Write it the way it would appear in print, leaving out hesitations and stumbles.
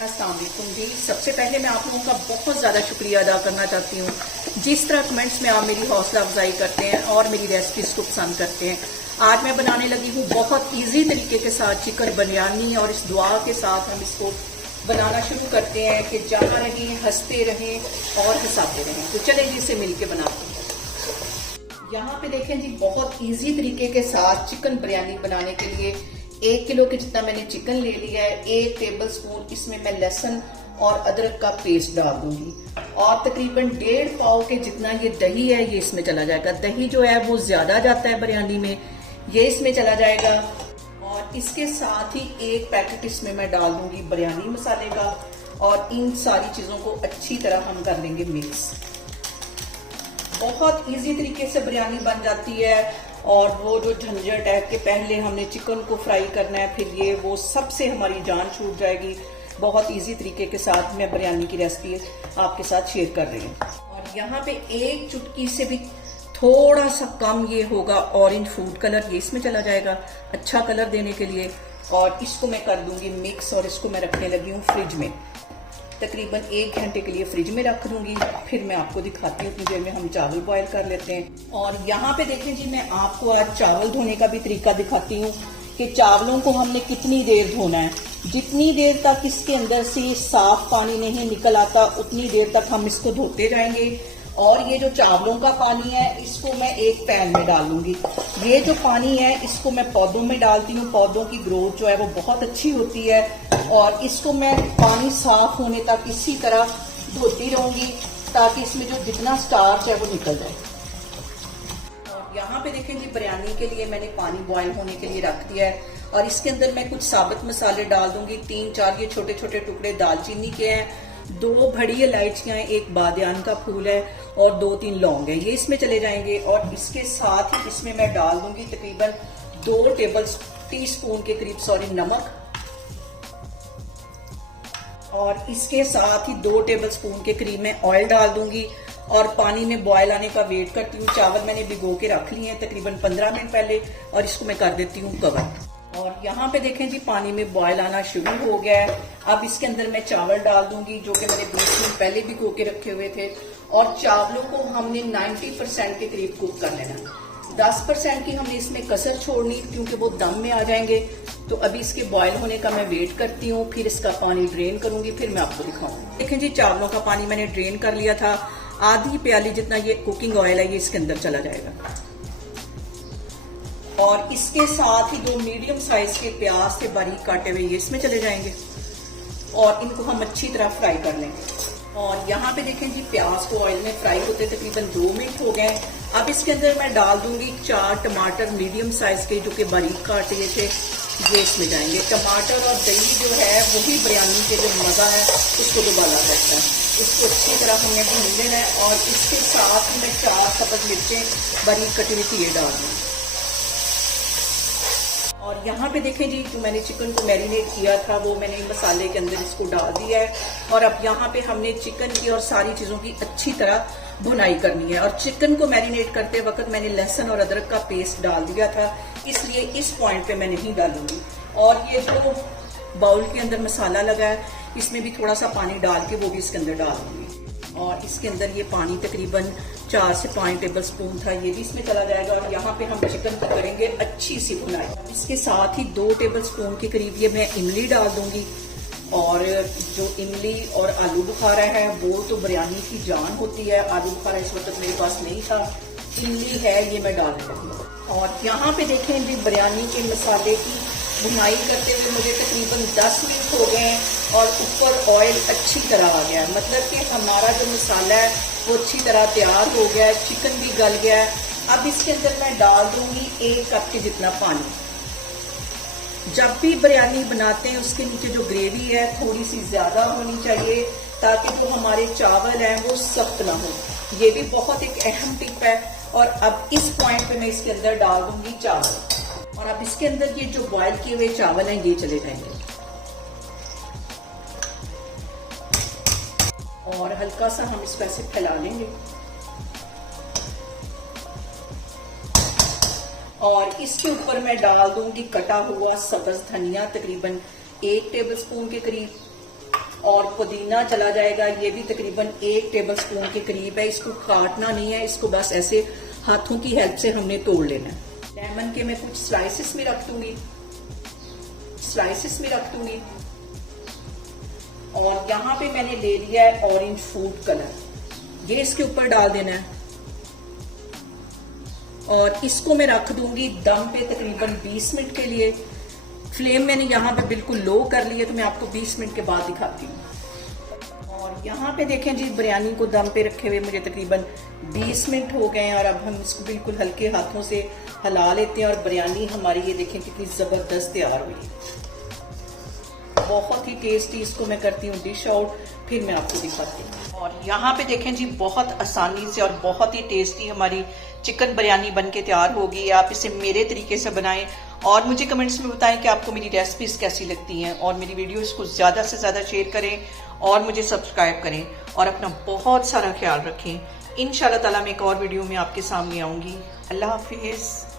अस्सलाम वालेकुम जी। सबसे पहले मैं आप लोगों का बहुत ज़्यादा शुक्रिया अदा करना चाहती हूँ, जिस तरह कमेंट्स में आप मेरी हौसला अफजाई करते हैं और मेरी रेसिपीज़ को पसंद करते हैं। आज मैं बनाने लगी हूँ बहुत इजी तरीके के साथ चिकन बिरयानी, और इस दुआ के साथ हम इसको बनाना शुरू करते हैं कि जहाँ रहें, हंसते रहें और हंसाते रहें। तो चलें जी, इसे मिलके बनाते हैं। यहाँ पे देखें जी, बहुत इजी तरीके के साथ चिकन बिरयानी बनाने के लिए 1 किलो के जितना मैंने चिकन ले लिया है। 1 टेबल स्पून इसमें मैं लहसुन और अदरक का पेस्ट डाल दूंगी, और तकरीबन 1.5 पाव के जितना ये दही है ये इसमें चला जाएगा। दही जो है वो ज्यादा जाता है बिरयानी में, ये इसमें चला जाएगा। और इसके साथ ही 1 पैकेट इसमें मैं डाल दूंगी बिरयानी मसाले का, और इन सारी चीजों को अच्छी तरह हम कर लेंगे मिक्स। बहुत इजी तरीके से बिरयानी बन जाती है, और वो जो झंझट है कि पहले हमने चिकन को फ्राई करना है, फिर ये वो सबसे हमारी जान छूट जाएगी। बहुत इजी तरीके के साथ मैं बिरयानी की रेसिपी आपके साथ शेयर कर रही हूँ। और यहाँ पे 1 चुटकी से भी थोड़ा सा कम ये होगा ऑरेंज फूड कलर, ये इसमें चला जाएगा अच्छा कलर देने के लिए। और इसको मैं कर दूंगी मिक्स, और इसको मैं रखने लगी हूँ फ्रिज में। तकरीबन 1 घंटे के लिए फ्रिज में रख दूंगी। फिर मैं आपको दिखाती हूँ, उतनी देर में हम चावल बॉयल कर लेते हैं। और यहाँ पे देखें जी, मैं आपको आज चावल धोने का भी तरीका दिखाती हूँ कि चावलों को हमने कितनी देर धोना है। जितनी देर तक इसके अंदर से साफ पानी नहीं निकल आता, उतनी देर तक हम इसको धोते जाएंगे। और ये जो चावलों का पानी है, इसको मैं एक पैन में डाल लूंगी। ये जो पानी है इसको मैं पौधों में डालती हूँ। पौधों की ग्रोथ जो है वो बहुत अच्छी होती है, और इसको मैं पानी साफ होने तक इसी तरह धोती रहूंगी, ताकि इसमें जो जितना स्टार्च है वो निकल जाए। और यहाँ पे देखें जी, बिरयानी के लिए मैंने पानी बॉयल होने के लिए रख दिया है, और इसके अंदर मैं कुछ साबुत मसाले डाल दूंगी। 3-4 ये छोटे छोटे टुकड़े दालचीनी के हैं, 2 बड़ी इलायचियां, 1 बादियान का फूल है, और 2-3 लौंग है, ये इसमें चले जाएंगे। और इसके साथ ही इसमें मैं डाल दूंगी तकरीबन 2 टेबल टीस्पून के करीब नमक, और इसके साथ ही 2 टेबल स्पून के करीब मैं ऑयल डाल दूंगी। और पानी में बॉयल आने का वेट करती हूँ। चावल मैंने भिगो के रख लिए हैं तकरीबन 15 मिनट पहले, और इसको मैं कर देती हूँ कवर। और यहाँ पे देखें जी, पानी में बॉयल आना शुरू हो गया है। अब इसके अंदर मैं चावल डाल दूंगी, जो कि मैंने 20 मिनट पहले भिगो के रखे हुए थे। और चावलों को हमने 90% के करीब कुक कर लेना। 10% की हमने इसमें कसर छोड़नी, क्योंकि वो दम में आ जाएंगे। तो अभी इसके बॉयल होने का मैं वेट करती हूँ, फिर इसका पानी ड्रेन करूंगी, फिर मैं आपको दिखाऊंगी। देखें जी, चावलों का पानी मैंने ड्रेन कर लिया था। आधी प्याली जितना ये कुकिंग ऑयल है ये इसके अंदर चला जाएगा। और इसके साथ ही 2 मीडियम साइज के प्याज से बारीक काटे हुए ये इसमें चले जाएंगे, और इनको हम अच्छी तरह फ्राई कर लेंगे। और यहाँ पे देखें जी, प्याज को ऑयल में फ्राई होते तकरीबन 2 मिनट हो गए। अब इसके अंदर मैं डाल दूंगी 4 टमाटर मीडियम साइज के, जो कि बारीक काटे हुए थे, ये इसमें जाएंगे। टमाटर और दही जो है वही बिरयानी के जो मजा है उसको दोबारा करता है। इसको अच्छी तरह हमने भून लेना है, और इसके साथ मैं 4 सब्ज मिर्चें बारीक कटी हुई थी ये डाल दूँ। और यहाँ पे देखें जी, जो मैंने चिकन को मैरिनेट किया था वो मैंने मसाले के अंदर इसको डाल दिया है। और अब यहाँ पे हमने चिकन की और सारी चीजों की अच्छी तरह भुनाई करनी है। और चिकन को मैरिनेट करते वक्त मैंने लहसुन और अदरक का पेस्ट डाल दिया था, इसलिए इस पॉइंट पे मैं नहीं डालूंगी। और ये जो बाउल के अंदर मसाला लगा है, इसमें भी थोड़ा सा पानी डाल के वो भी इसके अंदर डाल दूंगी। और इसके अंदर ये पानी तकरीबन 4 से 5 टेबल स्पून था, ये भी इसमें चला जाएगा। और यहाँ पे हम चिकन को करेंगे अच्छी सी भुनाई। इसके साथ ही 2 टेबल स्पून के करीब ये मैं इमली डाल दूंगी। और जो इमली और आलू बुखारा है वो तो बिरयानी की जान होती है। आलू बुखारा इस वक्त मेरे पास नहीं था, इमली है, ये मैं डाल दूंगी। और यहाँ पे देखें जी, बिरयानी के मसाले की भुनाई करते हुए मुझे तकरीबन 10 मिनट हो गए हैं, और ऊपर ऑयल अच्छी तरह आ गया है। मतलब कि हमारा जो मसाला है वो अच्छी तरह तैयार हो गया है, चिकन भी गल गया है। अब इसके अंदर मैं डाल दूंगी 1 कप के जितना पानी। जब भी बिरयानी बनाते हैं उसके नीचे जो ग्रेवी है थोड़ी सी ज्यादा होनी चाहिए, ताकि जो हमारे चावल हैं वो सख्त ना हो। ये भी बहुत एक अहम टिप है। और अब इस पॉइंट पे मैं इसके अंदर डाल दूंगी चावल, और अब इसके अंदर ये जो बॉयल किए हुए चावल हैं ये चले जाएंगे। और हल्का सा हम इसको ऐसे फैला लेंगे, और इसके ऊपर मैं डाल दूंगी कटा हुआ सब्ज धनिया, तकरीबन 1 टेबल स्पून के करीब। और पुदीना चला जाएगा, ये भी तकरीबन 1 टेबलस्पून के करीब है। इसको काटना नहीं है, इसको बस ऐसे हाथों की हेल्प से हमने तोड़ लेना है। लेमन के मैं कुछ स्लाइसेस में रख दूंगी, और यहाँ पे मैंने ले लिया है ऑरेंज फूड कलर, ये इसके ऊपर डाल देना है और इसको मैं रख दूंगी दम पे तकरीबन 20 मिनट के लिए। फ्लेम मैंने यहाँ पे बिल्कुल लो कर ली है, तो मैं आपको 20 मिनट के बाद दिखाती हूँ। और यहाँ पे देखें जी, बिरयानी को दम पे रखे हुए मुझे तकरीबन 20 मिनट हो गए हैं और अब हम इसको बिल्कुल हल्के हाथों से हिला लेते हैं और बिरयानी हमारी ये देखें कितनी जबरदस्त तैयार हुई है। बहुत ही टेस्टी इसको मैं करती हूँ डिश आउट, फिर मैं आपको दिखाती हूँ। और यहाँ पे देखें जी, बहुत आसानी से और बहुत ही टेस्टी हमारी चिकन बिरयानी बन के तैयार होगी। आप इसे मेरे तरीके से बनाएं और मुझे कमेंट्स में बताएं कि आपको मेरी रेसिपीज कैसी लगती हैं, और मेरी वीडियोस को ज़्यादा से ज़्यादा शेयर करें और मुझे सब्सक्राइब करें और अपना बहुत सारा ख्याल रखें। इंशाल्लाह ताला मैं एक और वीडियो में आपके सामने आऊँगी। अल्लाह हाफिज़।